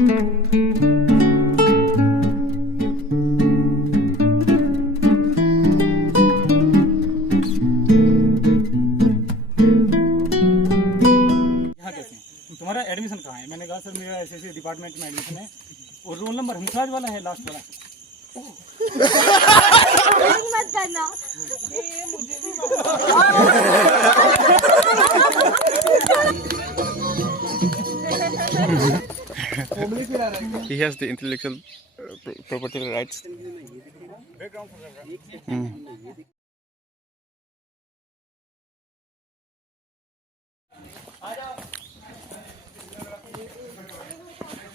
तुम्हारा एडमिशन कहाँ है? मैंने कहा सर मेरा ऐसे डिपार्टमेंट में एडमिशन है और रोल नंबर हमसाज वाला है लास्ट वाला। मत करना। He has the intellectual property rights.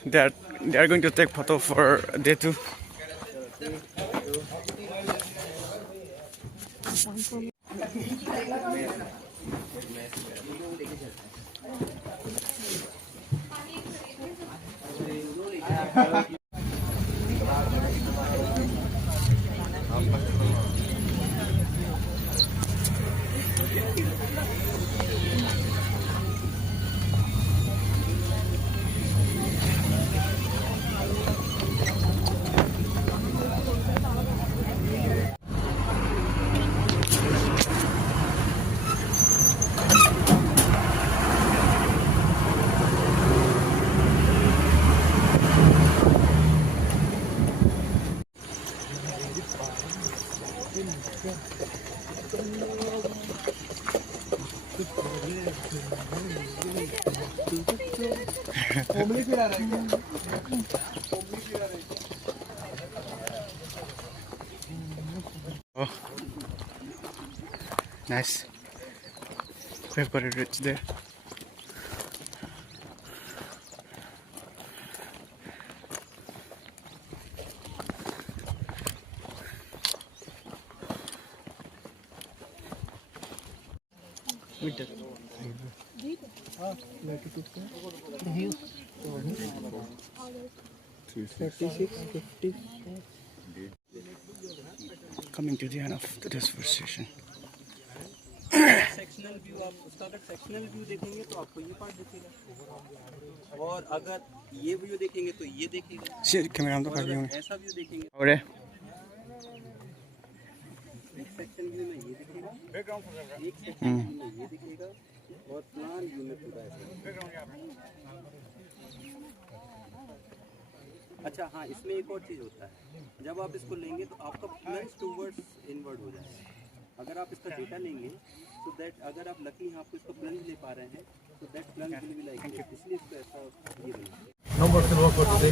They are going to take photo for day 2. Oh, nice. We've got it rich there. Winter. Coming to the end of today's session. Sectional view आप उसका अगर sectional view देखेंगे तो आपको ये part दिखेगा और अगर ये व्यू देखेंगे तो ये देखेगा। Shit, कैमरा तो कर दिया ऐसा व्यू देखेंगे और है एक सेक्शन व्यू में ये दिखेगा, एक सेक्शन व्यू में ये दिखेगा और प्लान व्यू में पूरा ऐसा। अच्छा हाँ, इसमें एक और चीज़ होता है, जब आप इसको लेंगे तो आपका प्लस टूवर्ड्स इनवर्ड हो जाएगा। अगर आप इसका डेटा लेंगे तो दैट अगर आप लकी हैं आपको इसको प्लंज ले पा रहे हैं तो that plunge will be like इसलिए इसको ऐसा ये बना नंबर से वर्क करते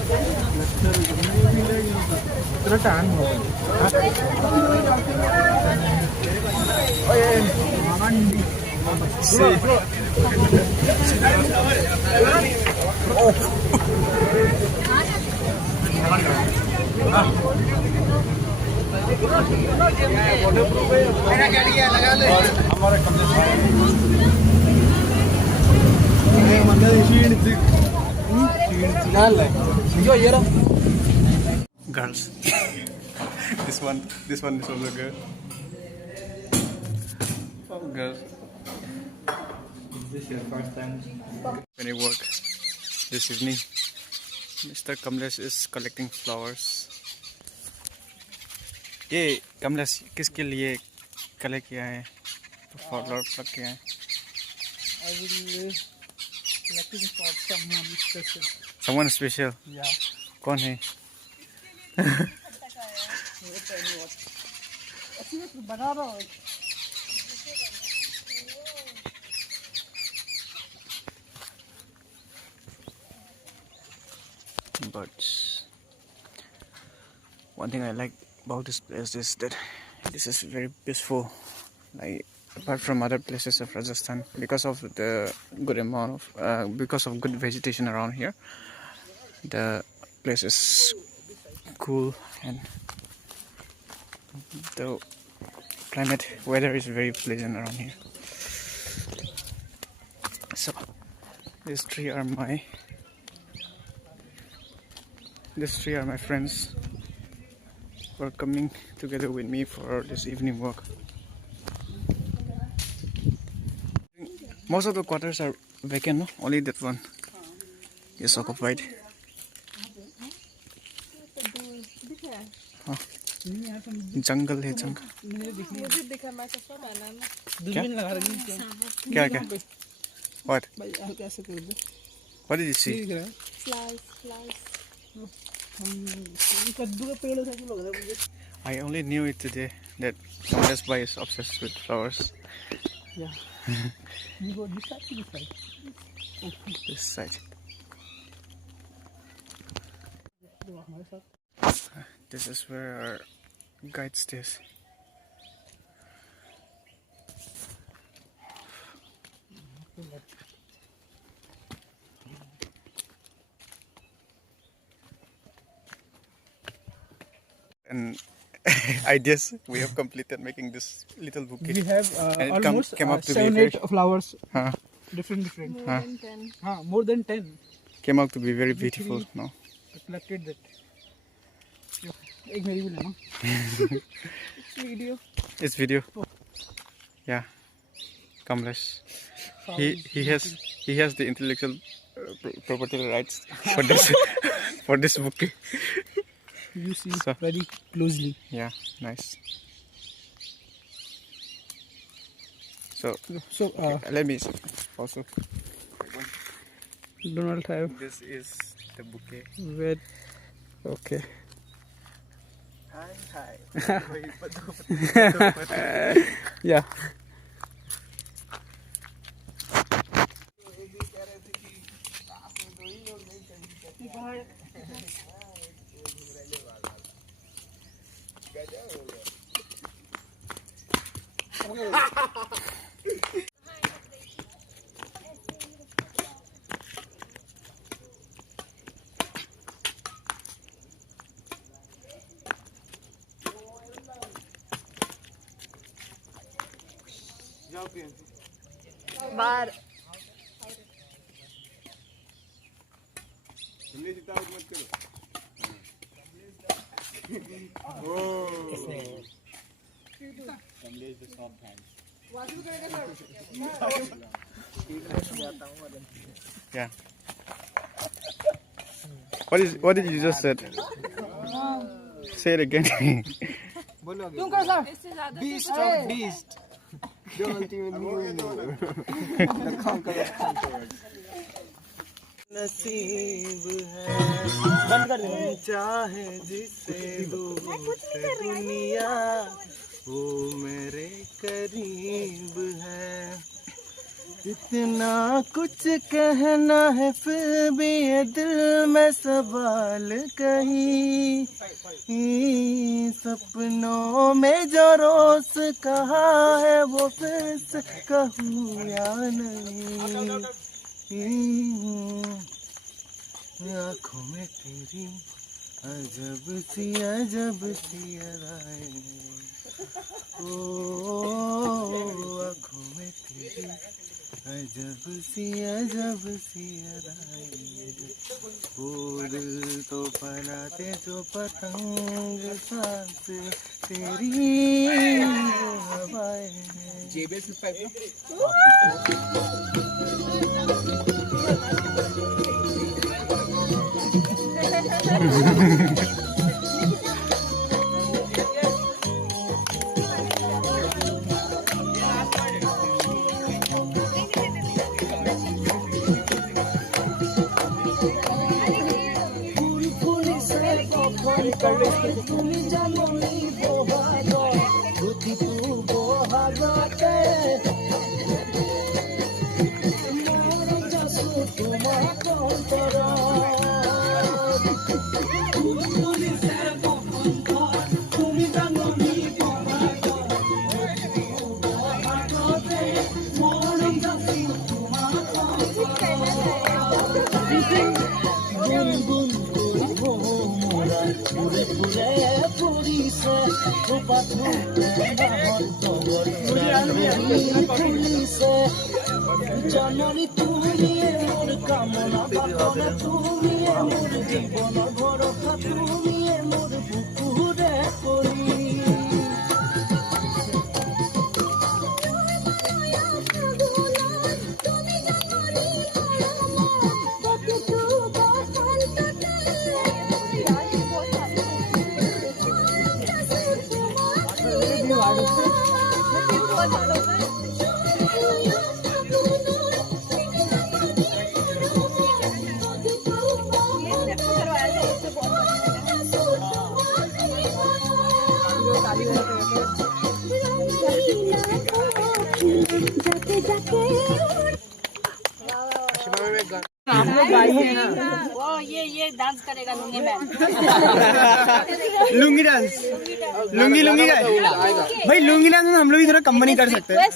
तेरा टाइम हो girls. This one is also good. Oh, girls. Is this your first time? When you work this evening, Mr. Kamlesh is collecting flowers. ये कमलेश किसके लिए कलेक्ट किया है? फ्लावर प्लग किया है? I will looking for someone special. Someone special? Yeah. कौन है? बना रहा हूँ। But one thing I like about this place is that this is very peaceful, like apart from other places of Rajasthan, because of the good amount of because of good vegetation around here. The place is cool and the weather is very pleasant around here. So these three are my friends who are coming together with me for this evening walk. Most of the quarters are vacant, no? Only that one is occupied. जंगल है जंगल। मुझे दिखा मैं चश्मा पहना है ना। क्या दूरबीन लगा रही क्या क्या What? भाई यार कैसे कर दो What did you see? ठीक है फ्लाइज हम कद्दू का पेड़ ऐसा क्यों लग रहा है मुझे I only knew it today that Kamlesh Bhai is obsessed with flowers. या you go this side to this side This side. तो हमारे साथ This is where our guide stays. And I guess we have completed making this little bouquet. we have And it almost came up to be 7-8 very- flowers Huh. different more हाँ. than 10 more than 10 Came out to be very beautiful. No. collected that एक मेरी भी लेना video It's video. Yeah. Kamlesh. He has the intellectual property rights for this for this bouquet. you see So- very closely Yeah, nice. So so let me also. Donald have This is the bouquet. with okay Hi. yeah बाहर Yeah. What did you just said? Say it again. इससे ज्यादा beast of beast the ultimate नसीब है बंद कर दे चाहे जिसे दूर से दुनिया वो मेरे करीब है इतना कुछ कहना है फिर भी ये दिल में सवाल कहीं सपनों में जो रोज कहा है वो फिर से कहूँ या नहीं आँखों में तेरी अजब सी अदाएं ओ आँखों में तेरी अजब सी अदाएं वो दिल तो बनाते जो पतंग सांस तेरी हवाएं তুমি জানি বহাগ বুদ্ধি তু বহাগতে মন যাসু তোমার অন্তর তুমি জানি বহাগ বহাগতে মন যাসু তোমার গুনগুন পুরে পুরে পুরিছে বাথু পুলিছে জননী তুমি মোর কামনা বাপনা তুমি মোর জীবন ভরসা তুমি মোর বুকুরে করি वो ये डांस करेगा लुंगी मैन। लुंगी डांस, लुंगी लुंगी का भाई, लुंगी डांस में हम लोग भी थोड़ा कंपनी कर सकते हैं।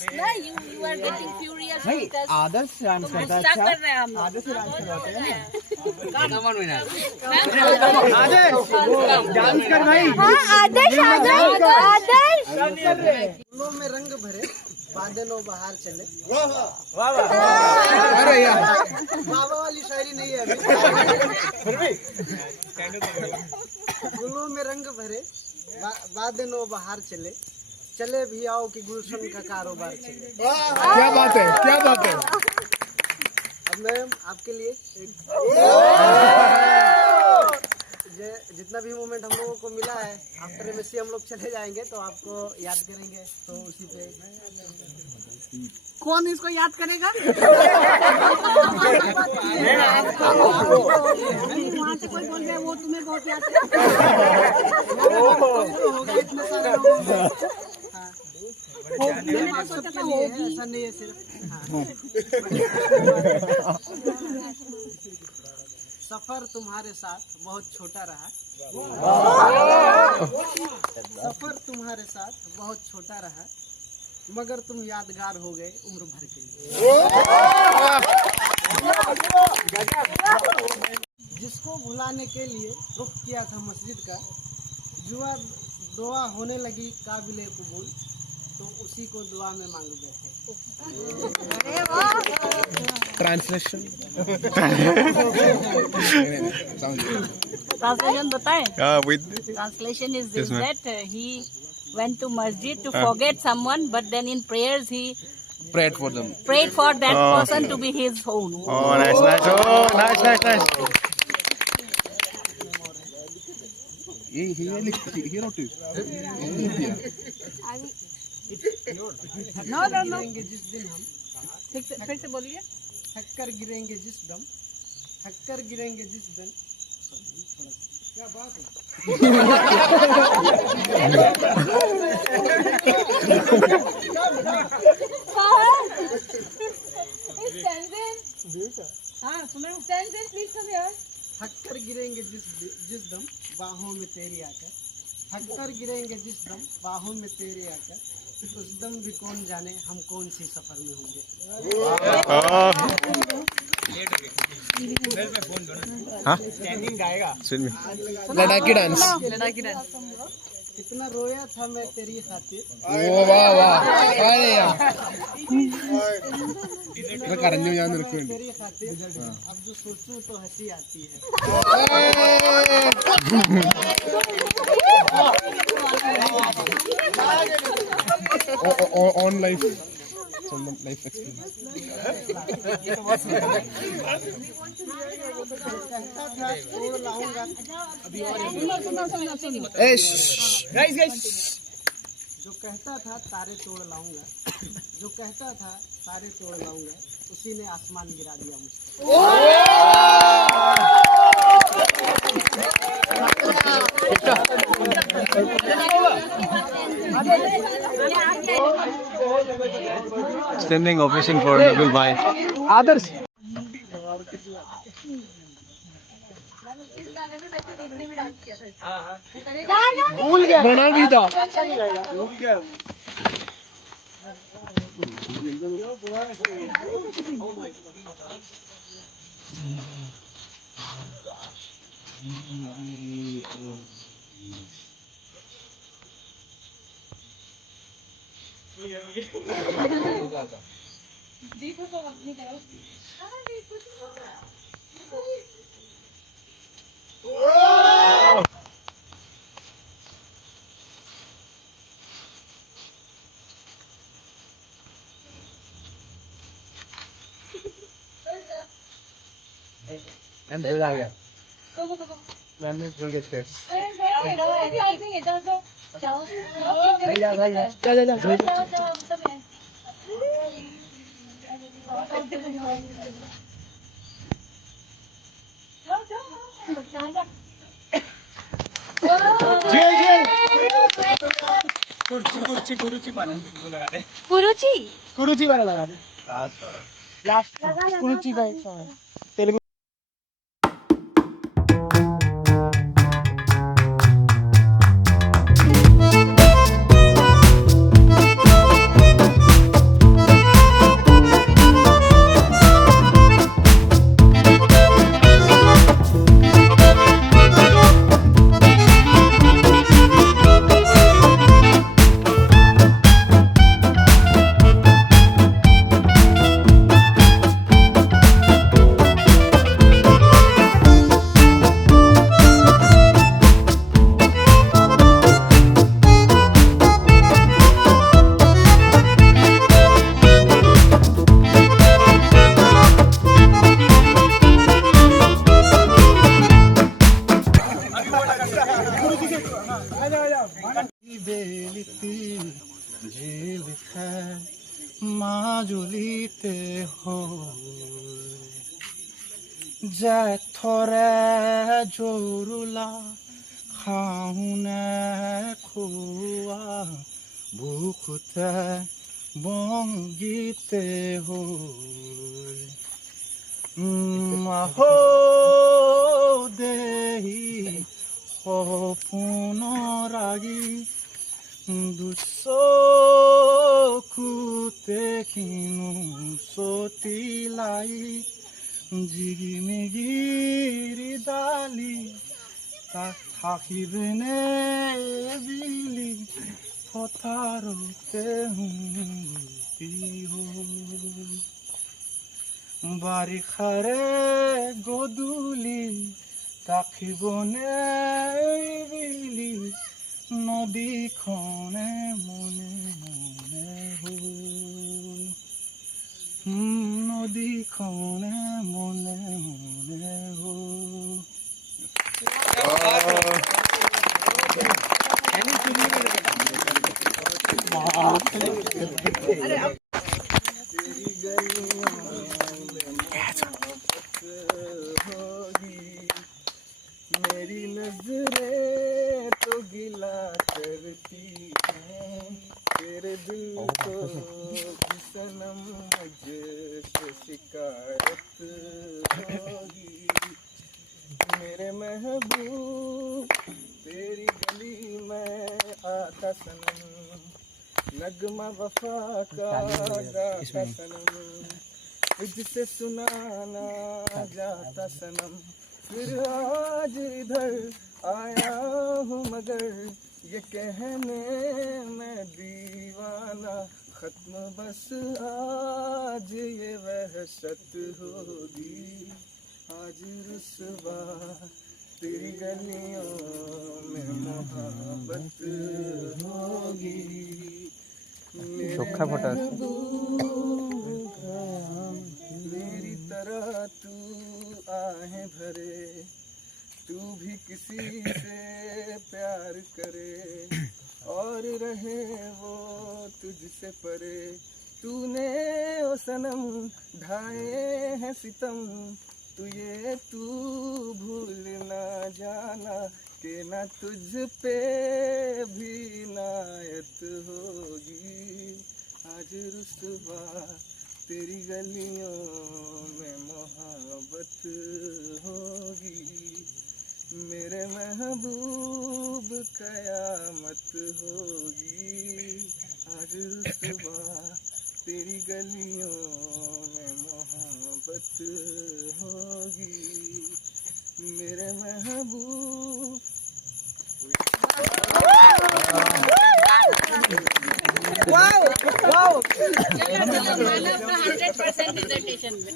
You are getting furious भाई because आदर्श डांस करता है। मजाक कर रहे हैं हम लोग। आदर्श डांस करवाते हैं आदर्श डांस कर भाई। आदर्श फूलों में रंग भरे बादलों बहार चले। अरे यार वाह वाली शायरी नहीं है अभी। फूलों में रंग भरे बादलों बहार चले, चले भी आओ कि गुलशन का कारोबार चले। क्या बात है, क्या बात है। अब मैम आपके लिए एक जितना भी मोमेंट हम लोगों को मिला है, आफ्टर एमएससी हम लोग चले जाएंगे तो आपको याद करेंगे, तो उसी पे कौन इसको याद करेगा? वहाँ से कोई बोल रहा है वो तुम्हें बहुत याद करेगा। इतने सारे लोगों में। हाँ। मैंने तो सोचा था होगी। ऐसा नहीं है सिर्फ। सफर तुम्हारे साथ बहुत छोटा रहा। सफर तुम्हारे साथ बहुत छोटा रहा, मगर तुम यादगार हो गए उम्र भर के लिए। जिसको भुलाने के लिए रुख किया था मस्जिद का, जुआ दुआ होने लगी काबिले कबूल, तो उसी को दुआ में मांग बैठे। ट्रांसलेशन Translation बताएं? with Translation is Yes, ma'am. that he went to masjid to forget someone, but then in prayers he prayed for them. prayed for that person to be his own. Oh, nice, nice. Oh, nice, nice, nice. No, no, no. गिरेंगे जिस दिन हम, फिर से बोलिए। थककर गिरेंगे जिस दम, थककर गिरेंगे जिस दिन। क्या बात है। हाँ सुनो। Sentence please come here. थककर गिरेंगे जिस दम बाहों में तेरी आकर, थककर गिरेंगे जिस दम बाहों में तेरी आकर, उस दम भी कौन जाने हम कौन सी सफर में होंगे। लड़ाकी डांस। इतना रोया था मैं तेरी खातिर, Oh, वाह वाह। अरे यार करणीय याद रखो। तेरी खातिर अब जो सोचूं तो हंसी आती है। On life, someone life experience. कहता था तोड़ लाऊंगा, जो कहता था तारे तोड़ लाऊंगा, जो कहता था तारे तोड़ लाऊंगा, उसी ने आसमान गिरा दिया मुझको। Standing ovation for Nabil bhai. Others. भूल गया बना भी था। And there I am. Man is will get there. মাজুলীতে জেঠৰে জৰুলা খাওনে খোৱা বুকুতে বংগীতে আহো দেহি সপোনৰ ৰাগী দুচকুতে কিনো চটিলাই জিগিমিগিৰি ডালি তাক থাকিবনে বিলি পথাৰতে বাৰিষাৰে গধূলি থাকিবনে বিলি নদীখনে মনে মনে নদীখনে মনে মনে मेरी नजरें तो गिला करती हैं तेरे दिल को सनम मुझसे शिकायत होगी मेरे महबूब तेरी गली में आता सनम नगमा वफा का गाता सनम तुझसे सुनाना जाता सनम फिर आज इधर आया हूँ मगर ये कहने मैं दीवाना खत्म बस आज ये वहशत होगी आज रुसवा तेरी गलियों में मोहब्बत होगी मेरी तरह तू आहें भरे तू भी किसी से प्यार करे और रहे वो तुझसे परे तूने ओ सनम ढाए हैं सितम तू भूल ना जाना कि ना तुझ पे भी नायत होगी आज रुसवा तेरी गलियों में मोहब्बत होगी मेरे महबूब कयामत होगी आज रुसवा तेरी गलियों में मोहब्बत होगी मेरे महबूब Wow! Wow! चलो 100% dissertation में।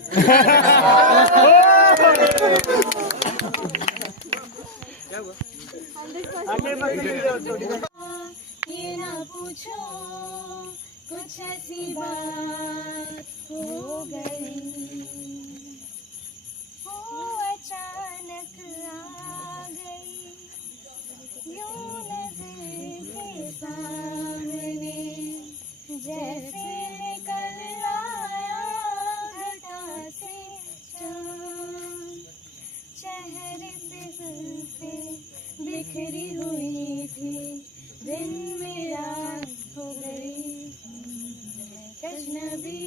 ये ना पूछो कुछ ऐसी बात हो गई वो अचानक आ गई यूं नज़र के सामने जैसे निकल आया घटा से चाँद चेहरे पे जुल्फें बिखरी हुई थी, दिन मेरा हो गई अजनबी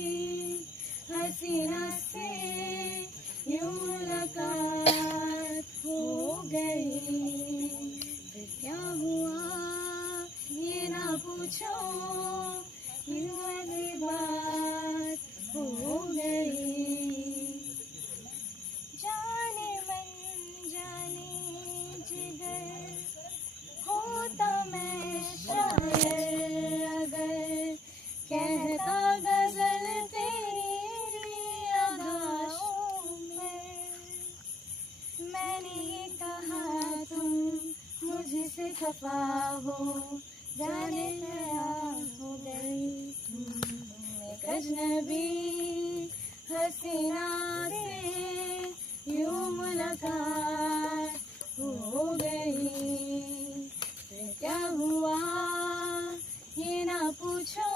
हसीना से यूं मुलाकात हो गई। फिर क्या हुआ ये ना पूछो, यूं वाली बात हो गई। जाने मन जाने जिगर होता मैं शायर अगर कहता गजल तेरी अदाओं में। मैंने ये कहा तुम मुझसे खफा हो, जाने क्या हो गई एक अजनबी हसीना से यूं मुलाकात हो गई। फिर क्या हुआ ये ना पूछो,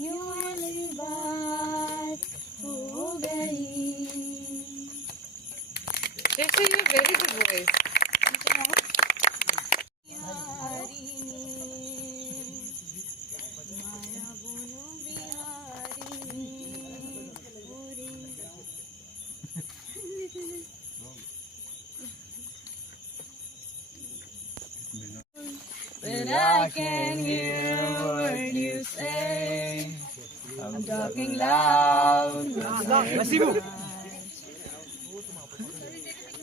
यूं वाली बात हो गई। Jesse, you have very good voice. Bihari माया बोलो बिहारी पूरी। But I can hear a word you say. I'm talking loud.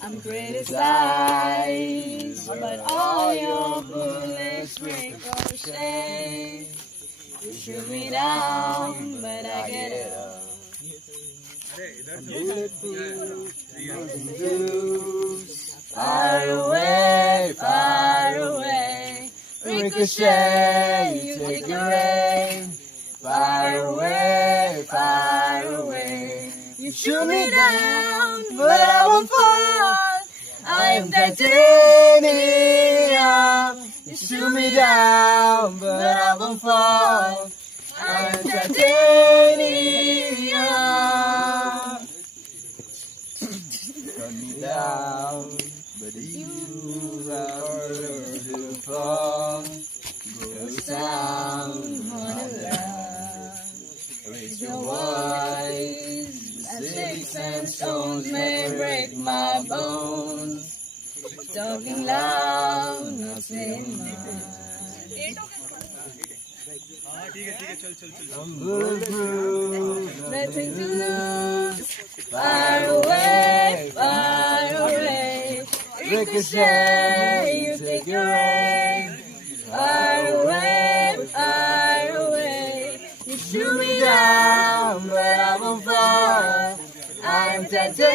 I'm criticized, but all your bullets ricochet. You shoot me down, but I get it up. Far away, far away. Ricochet, you take your aim. Far away, far away. You shoot me down, but I won't fall. I am titanium. You shoot me down, but I won't fall. I am titanium. Shut me down, but you are to fall. Go down on a love. Raise your voice. Sticks and stones may break my bones. Talking loud, not saying much. I'm bulletproof, nothing to lose. Far away, far away. Ricochet, you take your aim. Far away, far away. You shoot me down, but I won't fall. I'm titanium.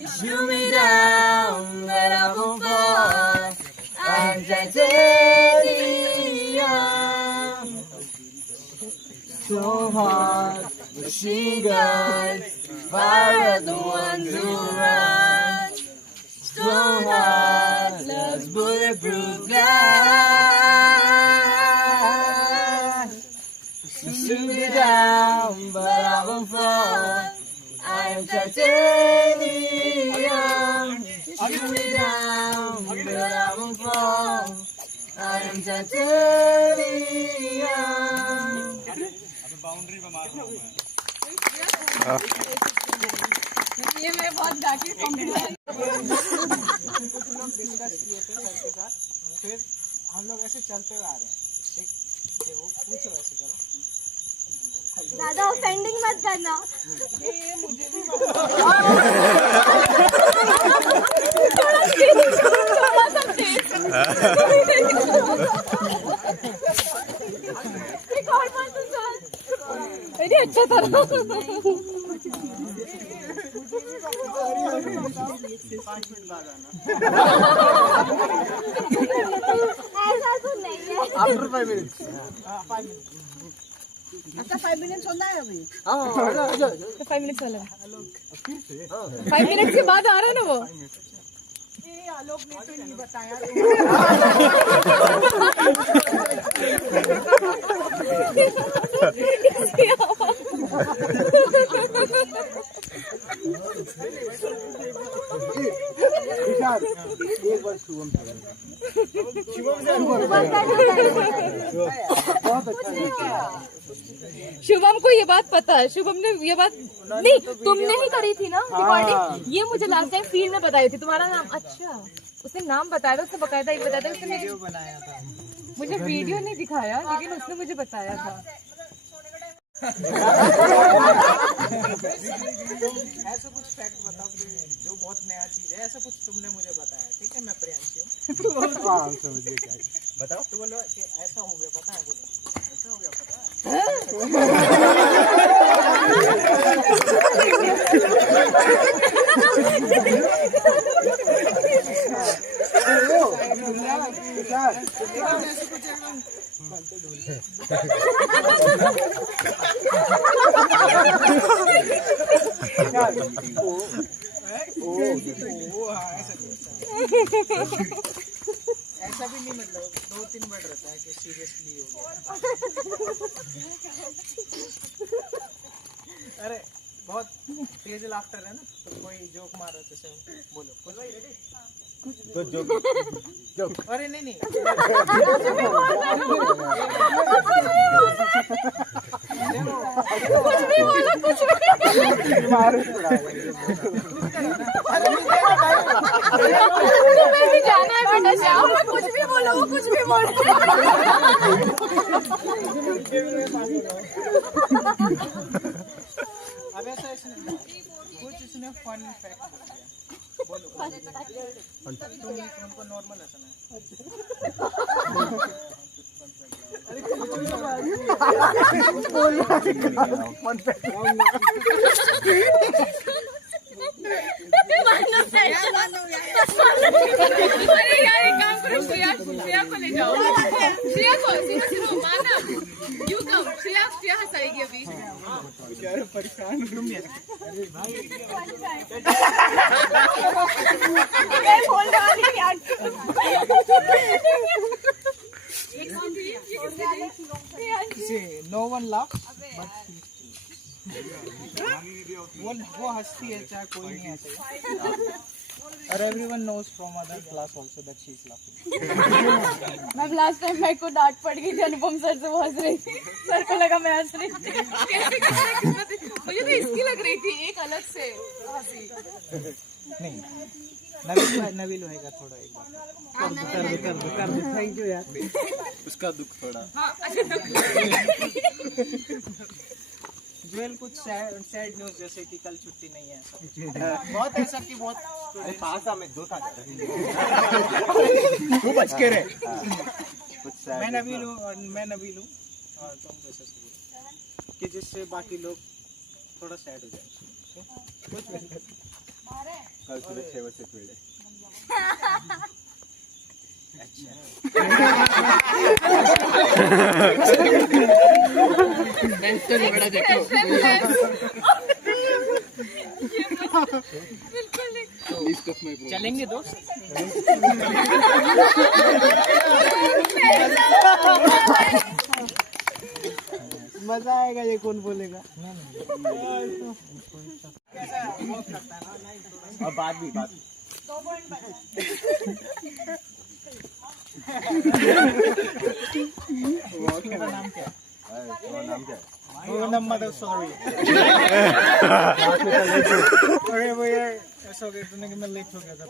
You shoot me down, but I won't fall. I'm titanium. So hard, machine guns fire at the ones who run. Stone heart loves bulletproof glass. You shoot me down, but I won't fall. I am titanium. You shoot me down, but I won't fall. I am titanium. ये मैं बहुत गाती हूँ complement. Discuss किए थे sir के साथ, फिर हम लोग ऐसे चलते हुए आ रहे हैं। ठीक, ये वो पूछो ऐसे करो। दादा ऑफेंडिंग मत करना। अरे अच्छा था। ऐसा तो नहीं है। After 5 minutes। 5 minutes। आपका 5 minutes होना है अभी। हाँ, तो 5 minutes वाला। 5 minutes के बाद आ रहा है ना वो। आलोक ने तो नहीं बताया। एक बार शुभम शुभम को ये बात पता है, शुभम ने ये बात नहीं, तुमने ही करी थी ना रिकॉर्डिंग, ये मुझे लास्ट टाइम फील्ड में बताई थी। तुम्हारा नाम, अच्छा उसने नाम बताया था, उसने बकायदा एक बताया था, उसने मुझे बनाया था। मुझे वीडियो नहीं दिखाया, लेकिन उसने मुझे बताया था। ऐसा कुछ फैक्ट बताओ जो बहुत नया चीज है, ऐसा कुछ तुमने मुझे बताया, ठीक है? मैं प्रियांशी हूँ। समझ गए क्या बताओ। तो बोलो कि ऐसा हो गया, पता है? बोलो ऐसा हो गया, पता है? ऐसा भी नहीं, मतलब 2-3 वर्ड रहता है कि सीरियसली हो गया। अरे बहुत तेज लाफ्टर है ना, तो कोई जोक मारो तो सब बोलो कुछ। तो जो अरे नहीं कुछ भी बोलो, कुछ भी तुम्हें भी जाना है बेटा श्याम, कुछ भी बोलो, वो कुछ भी बोलो। अब ऐसा कुछ इसने फन फैक्ट बोलो, तुमको नॉर्मल हंसना है। अरे यार एक काम करो, श्रेया को ले जाओ, श्रेया को सिनो मानव, यू कम, श्रेया हंसाएगी अभी। परेशान तुम यार। मैं बोल रहा हूँ यार। No one laughs, but वो हंसती है, चाहे कोई नहीं हंसे। और everyone knows from other class also that she is laughing. मैं लास्ट टाइम मेरे को डांट पड़ गई थी अनुपम सर से, वो हंस रही थी, सर को लगा मैं हंस रही थी। मुझे तो इसकी लग रही थी एक अलग से हंसी। नहीं, नवील होएगा थोड़ा एक बार। कर दो। थैंक यू यार। उसका दुख थोड़ा। ज्वेल कुछ सैड न्यूज, जैसे कि कल छुट्टी नहीं है, ऐसा बहुत ऐसा कि बहुत में दो था तू बच के रहे। कुछ मैं नवील हूँ और तुम जैसे कि जिससे बाकी लोग थोड़ा सैड हो जाए। कल सुबह 6 बजे खुले। चलेंगे दोस्त। मजा आएगा, ये कौन बोलेगा? अब बात नाम क्या है? नाम क्या है? वो नंबर सॉरी। अरे वो यार ऐसा हो गया तुमने कि मैं लेट हो गया था।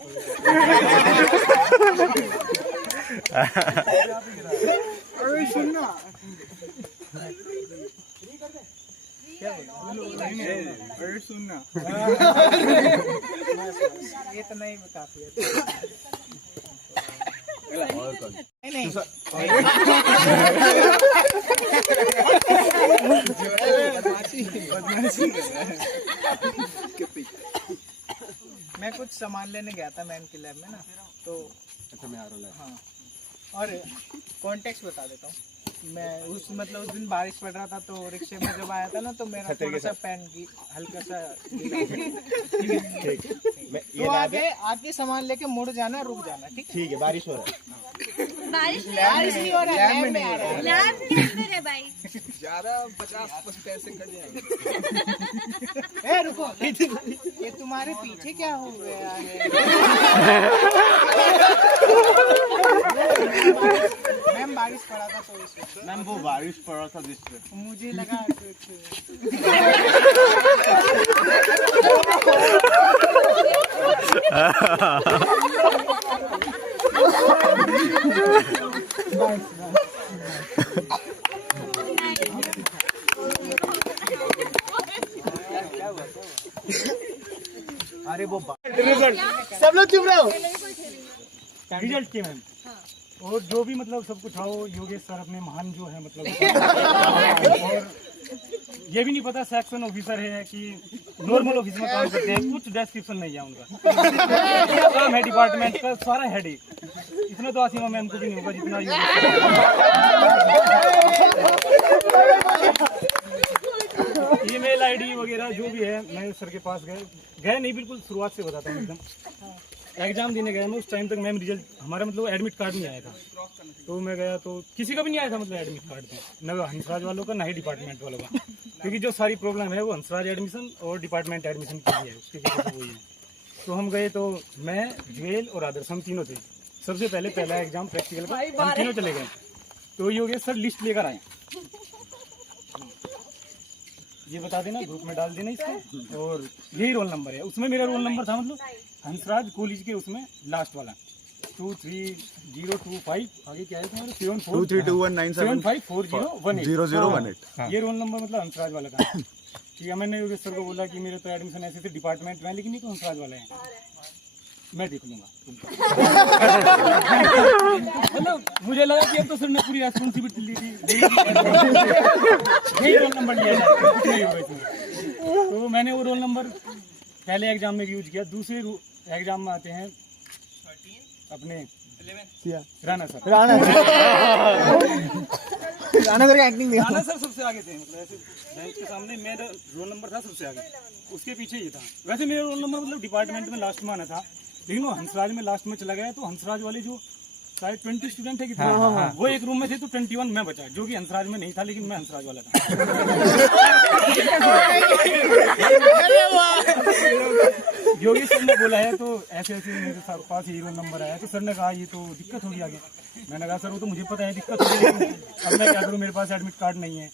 अरे सुनना, अरे सुनना, ये तो नहीं काफी है। नहीं मैं कुछ सामान लेने गया था मैन के लैब में ना, तो अच्छा मैं आ रहा हूँ। हाँ, और कॉन्टेक्स्ट बता देता हूँ मैं। उस दिन बारिश पड़ रहा था, तो रिक्शे में जब आया था ना, तो मेरा थोड़ा सा पैन की हल्का सा तो आगे सामान लेके मुड़ जाना, रुक जाना, ठीक है। बारिश हो रहा है। बारिश नहीं हो रहा है, लैब में आ रहा है। लैब नहीं है भाई। ज्यादा 50 पैसे कट जाएंगे। ए रुको, ये तुम्हारे पीछे क्या हो गया है? मैम बारिश पड़ा था तो इसलिए। मैम वो बारिश पड़ा था जिससे मुझे लगा कुछ अरे वो सब लोग चुप रहो। रिजल्ट के मैम और जो भी मतलब सब कुछ आओ योगेश सर अपने महान जो है मतलब और ये भी नहीं पता सेक्शन ऑफिसर है कि नॉर्मल ऑफिस में काम करते हैं, कुछ डिस्क्रिप्शन नहीं है उनका काम है डिपार्टमेंट का सारा हेडेक। इतना तो आसिमा मैम को भी नहीं होगा जितना ईमेल आईडी वगैरह जो भी है। मैं सर के पास गए नहीं, बिल्कुल शुरुआत से बताता हूँ एकदम। एग्जाम देने गया मैं, उस टाइम तक मैम रिजल्ट हमारा मतलब एडमिट कार्ड नहीं आया था, तो मैं गया तो किसी का भी नहीं आया था मतलब एडमिट कार्ड पे, न हंसराज वालों का ना ही डिपार्टमेंट वालों का, क्योंकि जो सारी प्रॉब्लम है वो हंसराज एडमिशन और डिपार्टमेंट एडमिशन की है, उसके वजह से वही है। तो हम गए तो मैं ज्वेल और आदर्श हम तीनों थे। सबसे पहला एग्जाम प्रैक्टिकल का हम तीनों चले गए। तो ये हो गया सर लिस्ट लेकर आए, ये बता देना ग्रुप में डाल देना इसको, और यही रोल नंबर है। उसमें मेरा रोल नंबर था मतलब हंसराज कॉलेज के उसमें लास्ट वाला 23025। आगे क्या है तुम्हारा 23219754018। ये रोल नंबर मतलब हंसराज वाला था। ठीक है, मैंने योगेश सर को बोला कि मेरे तो एडमिशन ऐसे थे डिपार्टमेंट में, लेकिन नहीं तो हंसराज वाले हैं, मैं देख लूंगा। मतलब मुझे लगा कि अब तो सर ने पूरी रेस्पॉन्सिबिलिटी ली थी, यही रोल नंबर लिया था, कुछ नहीं होगा इसमें। तो मैंने वो रोल नंबर पहले एग्जाम में यूज किया। दूसरे एग्जाम में आते हैं अपने राणा सर। राणा सर सबसे आगे थे, मतलब ऐसे बैंक के सामने मेरा रोल नंबर था सबसे आगे, उसके पीछे ये था। वैसे मेरा रोल नंबर मतलब डिपार्टमेंट में लास्ट में आना था, लेकिन वो हंसराज में लास्ट में चला गया। तो हंसराज वाले जो शायद 20 स्टूडेंट है कितने, वो एक रूम में थे, तो 21 मैं बचा, जो कि हंसराज में नहीं था, लेकिन मैं हंसराज वाला था। योगेश सर ने बोला है तो ऐसे ऐसे मेरे पास ही रोल नंबर आया, तो सर ने कहा ये तो दिक्कत होगी आगे। मैंने कहा सर वो तो मुझे पता है दिक्कत होगी, लेकिन अब मैं क्या करूँ, मेरे पास एडमिट कार्ड नहीं है।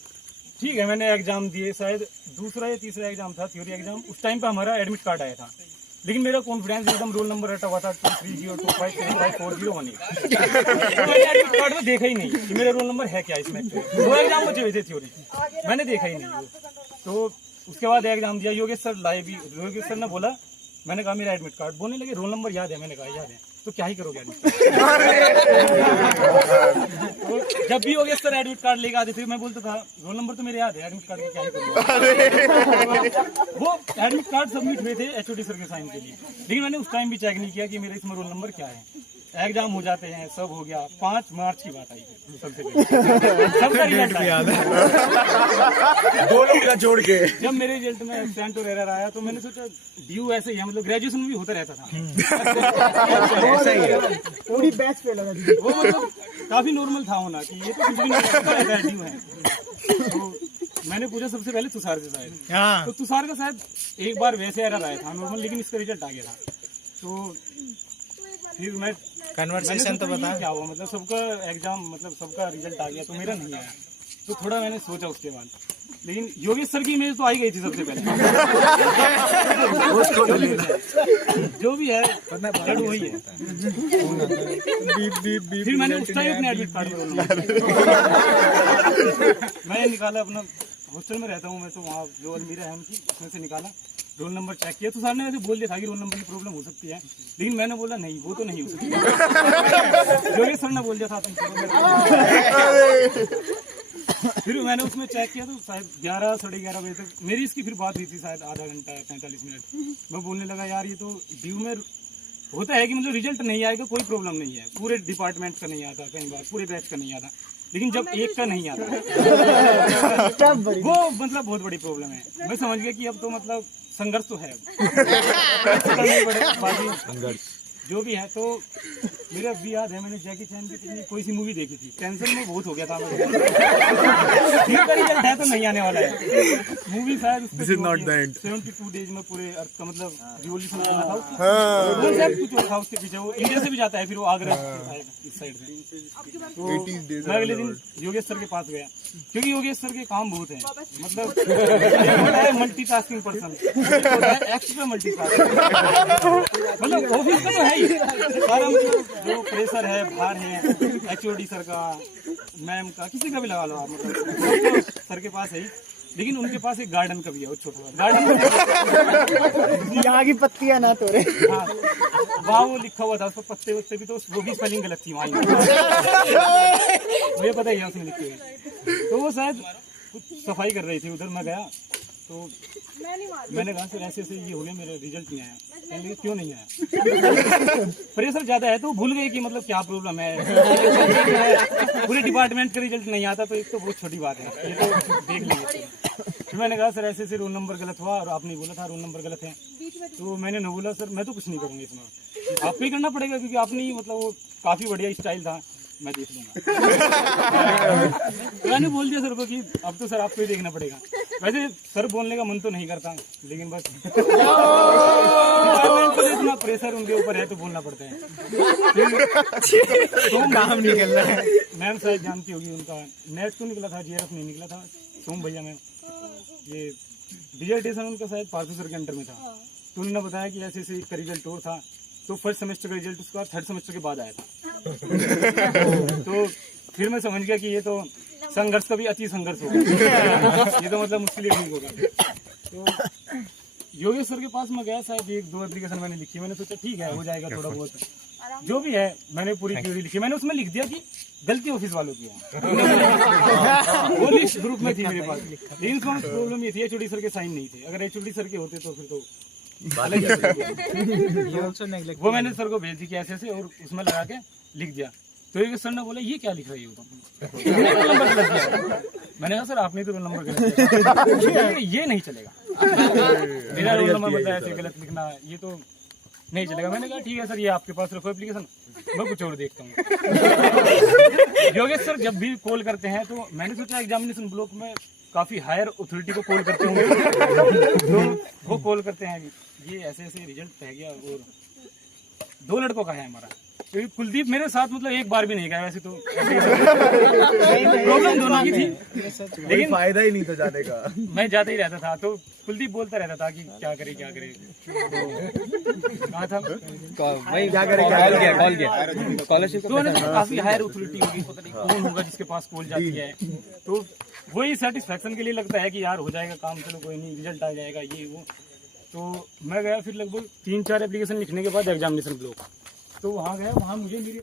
ठीक है, मैंने एग्जाम दिए, शायद दूसरा या तीसरा एग्जाम था थ्योरी एग्जाम। उस टाइम पे हमारा एडमिट कार्ड आया था, लेकिन मेरा कॉन्फिडेंस एकदम रोल नंबर रटा हुआ था 23025754018। मैंने एडमिट कार्ड में देखा ही नहीं कि मेरा रोल नंबर है क्या इसमें। 2 एग्जाम बचे हुए थे थ्योरी, मैंने देखा ही नहीं वो। तो उसके बाद एग्जाम दिया, योगेश सर लाए भी। योगेश सर ने बोला, मैंने कहा मेरा एडमिट कार्ड, बोलने लगे रोल नंबर याद है। मैंने कहा याद है, तो क्या ही करोगे एडमिट कार्ड। तो जब भी योगेश सर एडमिट कार्ड लेके आते थे, मैं बोलता था रोल नंबर तो मेरे याद है, एडमिट कार्ड क्या ही करूँगा। वो एडमिट कार्ड सबमिट हुए थे HOD सर के साइन के लिए, लेकिन मैंने उस टाइम भी चेक नहीं किया कि मेरे इसमें रोल नंबर क्या है। एग्जाम हो जाते हैं, सब हो गया। 5 मार्च की बात आई थी सबसे पहले, सबका रिजल्ट याद है, दोनों का जोड़ के। जब मेरे रिजल्ट में एब्सेंट और एरर आया, तो मैंने सोचा ड्यू ऐसे ही है, मतलब ग्रेजुएशन में भी होता रहता था, ऐसा ही है, पूरी बैच पे लगा दी। वो मतलब काफी नॉर्मल था होना कि ये तो कुछ भी नहीं ड्यू है। तो मैंने पूछा सबसे पहले तुषार से शायद, तो तुषार का शायद एक बार वैसे एरर आया था नॉर्मल, लेकिन इसका रिजल्ट आ गया था। तो फिर मैं कन्वर्सेशन तो बता क्या हुआ, मतलब सबका एग्जाम मतलब सबका रिजल्ट आ गया, तो मेरा नहीं आया। तो थोड़ा मैंने सोचा उसके बाद, लेकिन योगेश सर की इमेज तो आई गई थी सबसे पहले। जो भी है जड़ वही है। फिर मैंने उस टाइम अपने एडमिट कार्ड मैं निकाला, अपना हॉस्टल में रहता हूँ मैं, तो वहाँ जो अलमीरा है उनकी, उसमें से निकाला, रोल नंबर चेक किया। तो सर ने वैसे बोल दिया था कि रोल नंबर की प्रॉब्लम हो सकती है, लेकिन मैंने बोला नहीं, वो तो नहीं हो सकती। योगेश सर ने बोल दिया था फिर मैंने उसमें चेक किया, तो शायद 11 साढ़े 11 बजे तक मेरी इसकी फिर बात हुई थी, शायद आधा घंटा 45 मिनट। मैं बोलने लगा यार ये तो ड्यू में होता है कि मतलब रिजल्ट नहीं आएगा कोई प्रॉब्लम नहीं है, पूरे डिपार्टमेंट का नहीं आता, कई बार पूरे बैच का नहीं आता, लेकिन जब एक का नहीं आता वो मतलब बहुत बड़ी प्रॉब्लम है। मैं समझ गया कि अब तो मतलब संघर्ष तो है, जो भी है तो मेरे अभी याद है मैंने जैकी चैन की कितनी कोई सी मूवी देखी थी, टेंशन में बहुत हो गया था मेरे रिजल्ट है तो नहीं आने वाला है मूवी शायद 72 डेज में पूरे अर्थ का मतलब रिवोल्यूशन करना था उसको कुछ और था उसके पीछे, वो इंडिया से भी जाता है फिर वो आगरा इस साइड से। तो मैं अगले दिन योगेश सर के पास गया क्योंकि योगेश सर के काम बहुत हैं, मतलब मल्टीटास्किंग पर्सन, एक्स्ट्रा मल्टीटास्किंग, मतलब ऑफिस में तो है ही सारा, मतलब जो प्रेशर है भार है HOD सर का, मैम का, किसी का भी लगा लो आप, मतलब सर के पास है ही, लेकिन उनके पास एक गार्डन का भी है, वो छोटा गार्डन यहाँ की पत्तियां ना तोड़े। हाँ वहाँ वो लिखा हुआ था उस पर पत्ते वत्ते भी, तो वो भी स्पेलिंग गलत थी वहाँ, मुझे पता ही है उसमें लिखी हुई, तो वो शायद कुछ सफाई कर रही थी उधर, मैं गया तो मैंने कहा सर ऐसे ऐसे ये हो गया, मेरा रिजल्ट नहीं आया, कहने क्यों नहीं आया, प्रेशर ज्यादा है, तो भूल गए कि मतलब क्या प्रॉब्लम है, पूरे डिपार्टमेंट का रिजल्ट नहीं आता तो एक तो बहुत छोटी बात है, ये तो देख लीजिए। फिर मैंने कहा सर ऐसे ऐसे रोल नंबर गलत हुआ और आपने बोला था रोल नंबर गलत है, तो मैंने न बोला सर मैं तो कुछ नहीं करूँगा इसमें, आपको ही करना पड़ेगा क्योंकि आपने मतलब वो काफी बढ़िया स्टाइल था, मैं देख लूंगा। मैंने बोल दिया सर को कि अब तो सर आपको ही देखना पड़ेगा, वैसे सर बोलने का मन तो नहीं करता लेकिन बस तो इतना प्रेशर उनके ऊपर है तो बोलना पड़ता है, तो काम निकलना है। मैम शायद जानती होगी उनका नेट तो निकला था, JRF नहीं निकला था, सोम भैया में ये डिजर्टेशन उनका शायद पार्थो सर के अंडर में था, तो उन्होंने बताया कि ऐसे ऐसे का रिजल्ट और था, तो फर्स्ट सेमेस्टर का रिजल्ट उसका 3rd सेमेस्टर के बाद आया था। तो फिर मैं समझ गया कि ये तो संघर्ष का भी अति संघर्ष होगा, ये तो मतलब मुश्किल ही ठीक होगा। तो योगेश सर के पास मैं गया, शायद 1-2 एप्लीकेशन मैंने लिखी, मैंने सोचा ठीक है हो जाएगा थोड़ा बहुत, जो भी है मैंने पूरी थ्योरी लिखी, मैंने उसमें लिख दिया कि गलती ऑफिस वालों की है, वो लिस्ट ग्रुप में थी मेरे पास, लेकिन उसमें प्रॉब्लम ये थी HOD सर के साइन नहीं थे, अगर HOD सर के होते तो फिर तो वो मैंने सर को भेज दी कि ऐसे ऐसे, और उसमें लगा के लिख दिया, तो एक सर ने बोला ये क्या लिख रही हो तुम, रोल नंबर गलत दिया, मैंने कहा सर आपने तो रोल नंबर गलत दिया, ये नहीं चलेगा, मेरा रोल नंबर मतलब ऐसे गलत लिखना ये तो नहीं चलेगा। मैंने कहा ठीक है सर ये आपके पास रखो एप्लीकेशन, मैं कुछ और देखता हूँ। योगेश सर जब भी कॉल करते हैं तो मैंने सोचा एग्जामिनेशन ब्लॉक में काफी हायर अथॉरिटी को कॉल करते होंगे, तो वो कॉल करते हैं ये ऐसे ऐसे रिजल्ट रह गया, और 2 लड़कों का है हमारा, क्योंकि कुलदीप मेरे साथ मतलब एक बार भी नहीं गया, वैसे तो प्रॉब्लम दोनों की थी, लेकिन फायदा ही नहीं था जाने का, मैं जाता ही रहता था, तो कुलदीप बोलता रहता था कि क्या करे क्या करे, कहा था वही क्या करे कॉल किया स्कॉलरशिप, तो काफी हायर अथॉरिटी होगी, कौन होगा जिसके पास कॉल जाती है, तो वही सेटिस्फेक्शन के लिए लगता है कि यार हो जाएगा काम, चलो कोई नहीं रिजल्ट आ जाएगा ये वो। तो मैं गया फिर लगभग 3-4 एप्लीकेशन लिखने के बाद एग्जामिनेशन ब्लॉक, तो वहाँ गया, वहाँ मुझे मेरी